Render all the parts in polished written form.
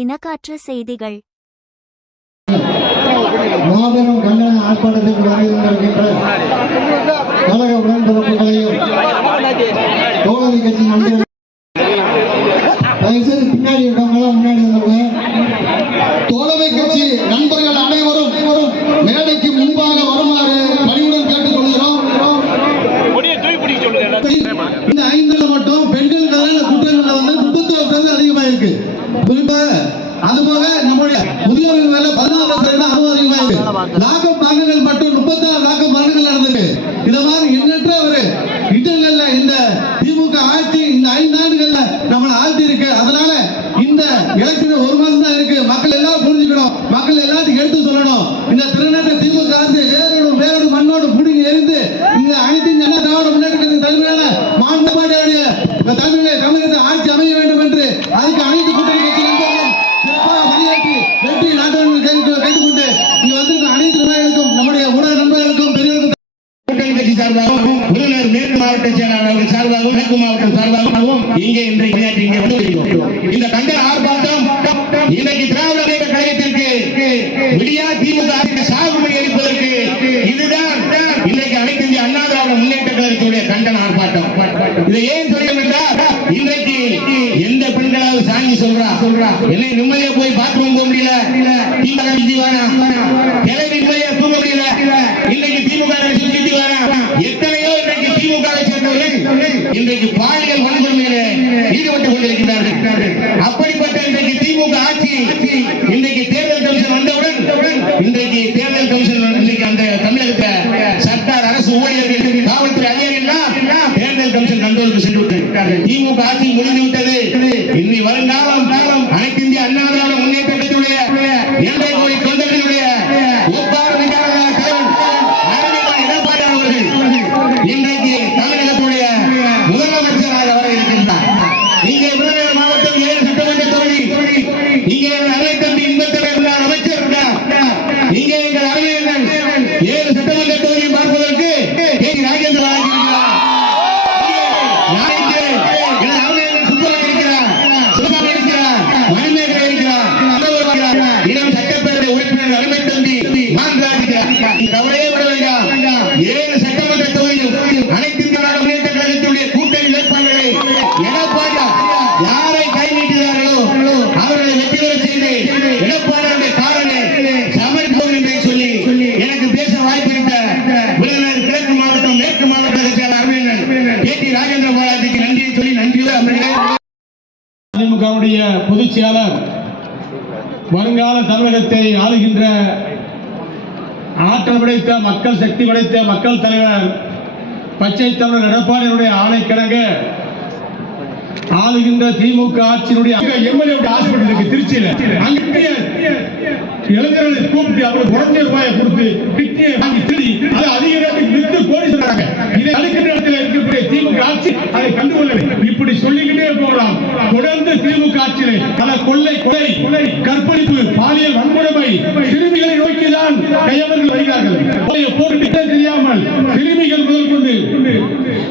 தினக்காற்று செய்திகள். மாபெரும் கண்டன ஆர்ப்பாட்டத்திற்கு வருகின்ற கழக உடன்பிறப்புகளையும் தோழமை கட்சி நண்பர்கள் தயவுசெய்து பின்னாடி இருக்கவங்களாம் முன்னாடி வந்தவங்க. தோழமை கட்சி நண்பர்கள் அனைவரும் மேடைக்கு முன்பாக வருமாறு பணியுடன் கேட்டுக் கொள்கிறோம். இந்த 5 மட்டும் பெண்கள் குற்றங்கள் வந்து 31% அதிகமாக இருக்கு. குறிப்பாக அதுபோக நம்முடைய முதியோர்கள் மேல 14% அதுவும் அதிகமாக இருக்கு. லாக்கப் மரணங்கள் மட்டும் 36 லாக்கப் மரணங்கள் நடந்திருக்கு. இத மாதிரி எண்ணற்ற ஒரு இடங்கள்ல இந்த திமுக ஆட்சி இந்த 5 ஆண்டுகள்ல நம்மளை ஆழ்த்தி இருக்கு. அதனால இந்த எலெக்ஷன் 1 மாசம் தான் இருக்கு. மக்கள் எல்லாம் புரிஞ்சுக்கணும், மக்கள் எல்லாத்தையும் எடுத்து சொல்லணும். இந்த திருநெல்வேலி திமுக ஆட்சி வேரோடு மண்ணோடு புடுங்கி எரிந்து இங்க அனைத்து அண்ணா திராவிட முன்னேற்ற தலைமையான மாண்புடைய தமிழகத்தை ஆட்சி அமைய வேண்டும் என்று அதுக்கு அனைத்து கூட்டணி கட்சி நண்பர்களும் சிறப்பாக பணியாற்றி வெற்றி நாட்டவர்கள் கேட்டுக்கொண்டு இங்க வந்திருக்க அனைத்து நிர்வாகிகளுக்கும் நம்முடைய ஊடக நண்பர்களுக்கும் பெரியவர்களுக்கும் கூட்டணி கட்சி சார்பாகவும் விருதுநகர் மேற்கு மாவட்ட செயலாளர்கள் சார்பாகவும் மேற்கு மாவட்டம் சார்பாகவும் இங்கே இன்றைக்கு இங்கே வந்து இந்த கண்டன ஆர்ப்பாட்டம் இன்றைக்கு திராவிட முன்னேற்ற கழகத்திற்கு விடியா திமுக சாகுபடி அளிப்பதற்கு இதுதான் இன்றைக்கு அனைத்து இந்திய அண்ணா திராவிட முன்னேற்ற கழகத்துடைய கண்டன ஆர்ப்பாட்டம். இதை ஏன் சொல்கிறோம் என்றால் இன்றைக்கு எந்த பெண்களாவது சாங்கி சொல்றா என்னை நிம்மதியா போய் பாத்ரூம் போக முடியல, திமுக கிளவி நிம்மதியா தூங்க முடியல, இன்றைக்கு திமுக சுத்தி வர எத்தனையோ இன்றைக்கு திமுக சேர்ந்தவர்கள் இன்றைக்கு பாலியல் வன்கொடுமையிலே ஈடுபட்டுக் கொண்டிருக்கிறார்கள். அப்படிப்பட்ட இன்றைக்கு திமுக ஆட்சி இன்றைக்கு தேர்தல் கமிஷன் வந்தவுடன் இன்றைக்கு தேர்தல் கமிஷன் இன்றைக்கு அந்த தமிழகத்தை சர்க்கார் அரசு ஊழியர்கள் காவல்துறை அதிகாரிகள் தேர்தல் கமிஷன் கண்ட்ரோலுக்கு சென்று விட்டார்கள். திமுக ஆட்சி முடிந்து விட்டது. இனி வருங்காலம் அனைத்து இந்திய அண்ணா திராவிட முன்னேற்ற கழகத்துடைய 2 கோடி தொண்டர்களுடைய இன்றைக்கு தமிழகத்துடைய முதலமைச்சராக வர இருக்கின்றார். இங்கே விருதுநகர் மாவட்டம் 7 சட்டமன்ற தொகுதி, இங்கே அரை தம்பி இன்பத்தில் அமைச்சர் இருக்கிறார். இங்கே எங்கள் அறிஞர்கள் 7 சட்டமன்ற தொகுதியை பார்ப்பதற்கு ராஜேந்திர சட்டப்பேரவை உறுப்பினர் அருமை தம்பி கவலையே விட வேண்டாம். 7 சட்டமன்ற தொகுதியும் அனைத்து முன்னேற்ற கழகத்துடைய கூட்டணி வேட்பாளர்களை எடப்பாடி யாரை கை நீட்டுகிறார்களோ அவர்களை வெற்றி பெற செய்து எடப்பாடியுடைய காரனை சமர்ப்போம் என்று சொல்லி எனக்கு பேச வாய்ப்பிருந்த விருதுநகர் கிழக்கு மாவட்டம் மேற்கு மாவட்ட செயலாளர் அறிஞர்கள் கே.டி. ராஜேந்திர பாலாஜிக்கு நன்றியை சொல்லி அதிமுகவுடைய பொதுச் செயலாளர் வருங்கால தமிழகத்தை ஆளுகின்ற ஆற்றல் படைத்த மக்கள் சக்தி படைத்த மக்கள் தலைவர் பச்சை தமிழர் எடப்பாடியுடைய ஆணைக்கிணங்க ஆளுகின்ற திமுக ஆட்சியினுடைய எம்எல்ஏ ஆசைப்பட்டு திருச்சியில அங்கே இளைஞர்களை கூப்பிட்டு அவருக்கு குறைஞ்ச ரூபாயை கொடுத்து கிட்டியை வாங்கி திருடி அதை அதிக ரேட்டுக்கு வித்து கோடி சொல்றாங்க. இதை அடுக்கிற இடத்துல இருக்கக்கூடிய திமுக ஆட்சி அதை கண்டுகொள்ளவில்லை. இப்படி சொல்லிக்கிட்டே போகலாம். தொடர்ந்து திமுக ஆட்சியிலே பல கொள்ளை கற்பழிப்பு பாலியல் வன்கொடுமை சிறுமிகளை நோக்கிதான் கையவர்கள் வருகிறார்கள். தெரியாமல் சிறுமிகள் முதல் கொண்டு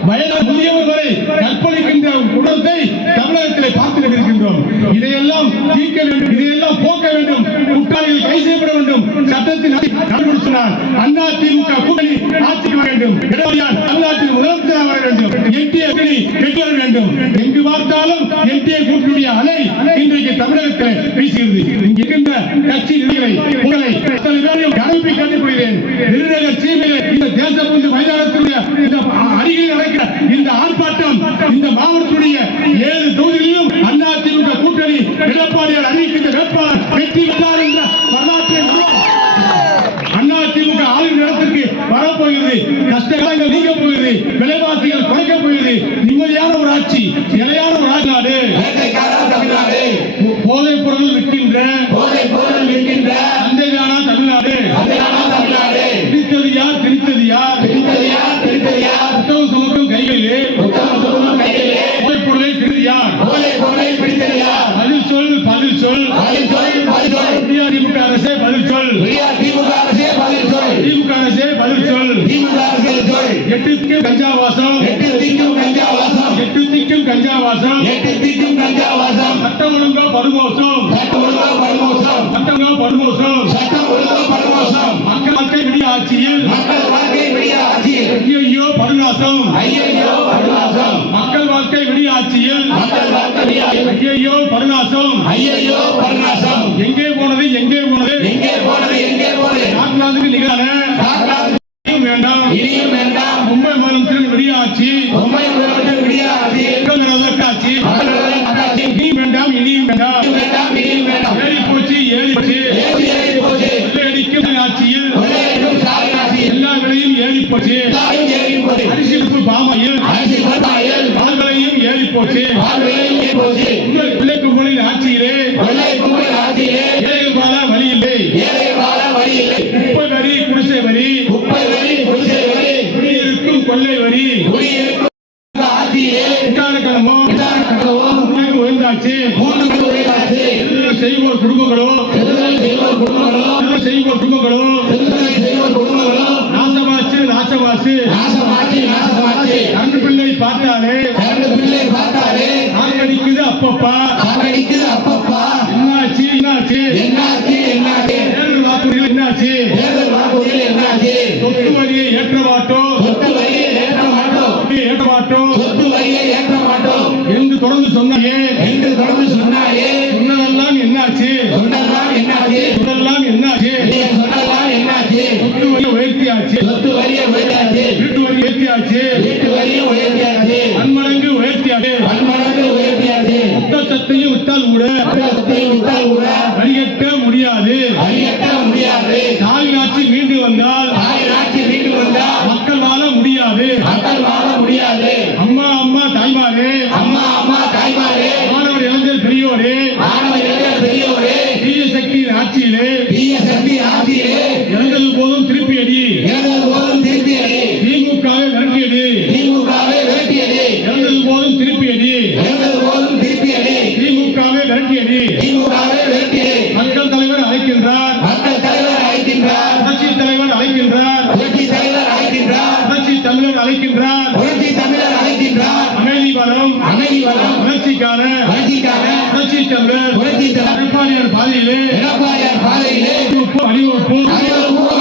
வயது முதியவர் வரை கற்பழிக்கின்ற குற்றத்தை தமிழகத்திலே பார்த்து இருக்கின்றோம். இதையெல்லாம் தீர்க்க வேண்டும், இதையெல்லாம் போக்க வேண்டும், குற்றவாளிகள் கைது செய்யப்பட வேண்டும், சட்டத்தின் சொன்னால் அண்ணா திமுக கூட்டணி ஆட்சிக்கு வர வேண்டும், தமிழ்நாட்டில் முதலமைச்சராக வர வேண்டும், என்டிஏ வெற்றி வர வேண்டும். எங்கு பார்த்தாலும் என்டிஏ கூட்டணியுடைய அலை இன்றைக்கு தமிழகத்தில் வீசுகிறது. இங்கு இருக்கின்ற கட்சி நிலைகளை உங்களை அனுப்பி கண்டுபிடிக்கிறேன். விருதுநகர் சீமையிலே இந்த தேசபந்து மைதானத்தினுடைய அருகில் நடக்கிற இந்த ஆர்ப்பாட்டம் இந்த மாவட்டத்துடைய 7 தொகுதிகளிலும் அண்ணா திமுக கூட்டணி எடப்பாடியார் அறிவிக்கின்ற வேட்பாளர் வெற்றி பெற்றார் என்ற வரலாற்றை அண்ணா திமுக ஆளுநர் இடத்திற்கு வரப்போகிறது. கஷ்டங்கள் நீங்க போகுது, விலைவாசிகள் குறைக்க போகுது, நிம்மதியான ஒரு ஆட்சி, நிலையான ஒரு நாடு. போதைப் பொருள் விற்கின்ற அந்தைதானா தமிழ்நாடு? திரித்தது யார்? புத்தகம் சுமக்கும் கைகளிலே போதைப் பொருளை பிடித்தது யார்? பதில் சொல். திமுக அரசே பதில் சொல். திமுக அரசே பதில் சொல். 8 திக்கும் கஞ்சா வாசம். 8 திக்கும் கஞ்சா வாசம். சட்டம் ஒழுங்கா படுமோசம். ஐயையோ படுநாசம் மக்கள் வாழ்க்கை விடியாட்சியில் மக்கள் வாழ்க்கை விடியாட்சியில் ஐயையோ படுநாசம் ஐயையோ படுநாசம் எங்கே போனது எங்கே போனது எங்கே போனது எங்கே போனது நாட்டுக்கு நிகரான காக்காது வேண்டாம் இனியும் வேண்டாம் மும்பை மாநிலத்தில் விடியாட்சி உண்மை உலகத்தில் விடியாட்சி காட்சி மக்கள் காட்சி இனியும் வேண்டாம் இனியும் வேண்டாம் வேண்டாம் இனியும் வேண்டாம் ஏறி போச்சு ஏறி போச்சு ஏறி போச்சு கொள்ளையடிக்கும் ஆட்சியில் கொள்ளையடிக்கும் சாலை ஆட்சி எல்லா விலையும் ஏறி போச்சு எல்லாரும் ஏறி போச்சு அரிசி உப்பு பாமாயில் அரிசி பருப்பாயில் பால்களையும் ஏறி போச்சு வாழ்விலையும் ஏறி போச்சு உங்கள் பிள்ளை கும்பலின் ஆட்சியிலே கொள்ளை கும்பல் ஆட்சியிலே ஏழைகள் வாழ வழி இல்லை ஏழை வாழ வழி இல்லை குப்பை வரி குடிசை வரி குப்பை வரி குடிசை வரி குடியிருக்கும் கொள்ளை வரி குடியிருக்கும் ஆட்சியிலே விசாரக்கணமோ உயர்ந்தாச்சு மூன்று உரையாட்சி செய்வோர் குடும்பங்களோ செய்வோர் குடும்பங்களோ செய்வோர் குடும்பங்களோ செய்வோர் குடும்பங்களோ நாசமாச்சு நாசமாச்சு நாசமாட்சி நாசமாட்சி கண்டு பிள்ளை பார்த்தாலே இரண்டு பிள்ளை பார்த்தாலே ஆங்கடிக்குது அப்பப்பா சாகடிக்குது அப்பப்பா என்னாச்சு என்னாச்சு என்னாச்சு என்னாச்சு தேர்தல் வாக்குறுதிகள் என்னாச்சு தேர்தல் வாக்குறுதிகள் என்னாச்சு சொத்து வரியை ஏற்ற மாட்டோம் சொத்து வரியை ஏற்ற மாட்டோம் ஏற்ற மாட்டோம் சொத்து வரியை ஏற்ற மாட்டோம் என்று தொடர்ந்து சொன்னாயே என்று தொடர்ந்து சொன்னாயே சொன்னதெல்லாம் என்னாச்சு சொன்னதெல்லாம் என்னாச்சு சொன்னதெல்லாம் என்னாச்சு நீ சொன்னதெல்லாம் என்னாச்சு சொத்து வரி உயர்த்தியாச்சு சொத்து வரியை உயர்த்தியாச்சு வீட்டு வரி உயர்த்தியாச்சு வீட்டு வரியை உயர்த்தியாச்சு பன்மடங்கு உயர்த்தியாச்சு பன்மடங்கு உயர்த்தியாச்சு மொத்தத்தையும் விட்டால் கூட சட்டத்தையும் விட்டால் கூட வரிகட்ட முடியாது வரிகட்ட முடியாது ஸ்டாலின் ஆட்சி மீண்டு வந்தால் தாய் ஆட்சி வீட்டு வந்தால் மக்கள் வாழ முடியாது மக்கள் வாழ முடியாது அம்மா அம்மா தாய்மாரே அம்மா அம்மா தாய்மாரே மாணவர் இளைஞர் பெரியோரே மாணவ இளைஞர் பெரியோரே தீய சக்தியின் ஆட்சியிலே தீய சக்தி ஆட்சியிலே இறந்தது போதும் திருப்பி அடி இறந்தது போதும் திருப்பி அடி திமுகவை விரட்டியது திமுகவை விரட்டியது இறந்தது போதும் திருப்பி அடி இறந்தது போதும் திருப்பி அடி திமுகவை விரட்டியது திமுகவை விரட்டியது மக்கள் தலைவர் அழைக்கின்றார் மக்கள் தலைவர் அழைக்கின்றார் புரட்சி தலைவர் அழைக்கின்றார் புரட்சி தலைவர் அழைக்கின்றார் புரட்சி தமிழர் அழைக்கின்றார் புரட்சி தமிழர் அழைக்கின்றார் அமைதி வளம் அமைதி வளம் வளர்ச்சிக்கான வளர்ச்சிக்கான புரட்சி தமிழர் புரட்சி தலைவர் எடப்பாடியார் பாதையிலே எடப்பாடியார் பாதையிலே அணிவகுப்போம் அணிவகுப்போம்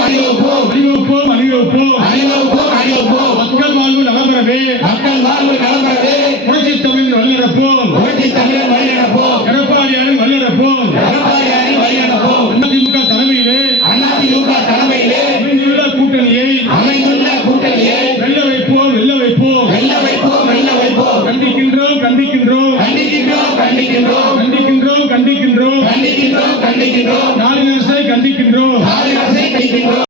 அணிவகுப்போம் அணிவகுப்போம் அணிவகுப்போம் அணிவகுப்போம் அணிவகுப்போம் மக்கள் வாழ்வு நலம்பெறவே மக்கள் வாழ்வு நலம்பெறவே புரட்சி தமிழின் வழிநடப்போம் புரட்சி தமிழர் வழிநடப்போம் எடப்பாடியாரின் வழிநடப்போம் எடப்பாடியாரின் வழிநடப்போம் அதிமுக தலைமையிலே அதிமுக தலைமையிலே அமைந்துள்ள கூட்டணியை அமைந்துள்ள கூட்டணியை வெல்ல வைப்போம் வெல்ல வைப்போம் வெல்ல வைப்போம் வெல்ல வைப்போம் கண்டிக்கின்றோம் கண்டிக்கின்றோம் கண்டிக்கின்றோம் கண்டிக்கின்றோம் கண்டிக்கின்றோம் கண்டிக்கின்றோம் கண்டிக்கின்றோம் கண்டிக்கின்றோம் ஸ்டாலின் அரசை கண்டிக்கின்றோம் ஆளுநரை கண்டிக்கின்றோம்